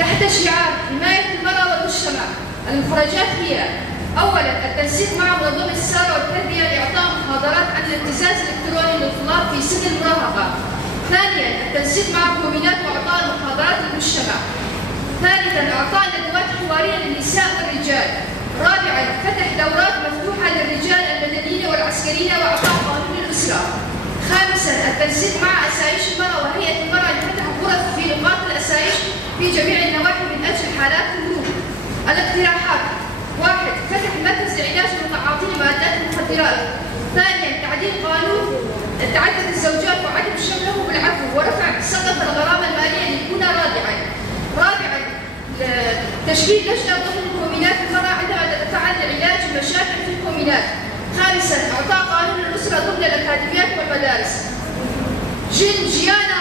تحت شعار حماية المرأة والمجتمع. المخرجات هي: أولاً التنسيق مع منظمة السارة والتربية لإعطاء محاضرات عن الابتزاز الإلكتروني للطلاب في سن المراهقة. ثانياً التنسيق مع كومينات وإعطاء محاضرات للمجتمع. ثالثاً إعطاء ندوات حوارية للنساء والرجال. رابعاً فتح دورات مفتوحة للرجال المدنيين والعسكريين وإعطاء قانون الأسرة. خامساً التنسيق مع أسايش المرأة وهيئة المرأة لفتح غرف في نقاط الأسايش في جميع النواحي من أجل حالات الهروب. الاقتراحات: 1. فتح مركز لعلاج المتعاطين لمادات المخدرات. ثانياً تعديل قانون تعدد الزوجات وعدم شمله بالعفو ورفع سقف الغرامة المالية ليكون رادعاً. رابعاً تشكيل لجنة ضمن كومينات المرأة عندما تتفاعل لعلاج المشاكل في الكومينات. خامساً إعطاء قانون الأسرة ضمن الأكاديميات والمدارس. جيانا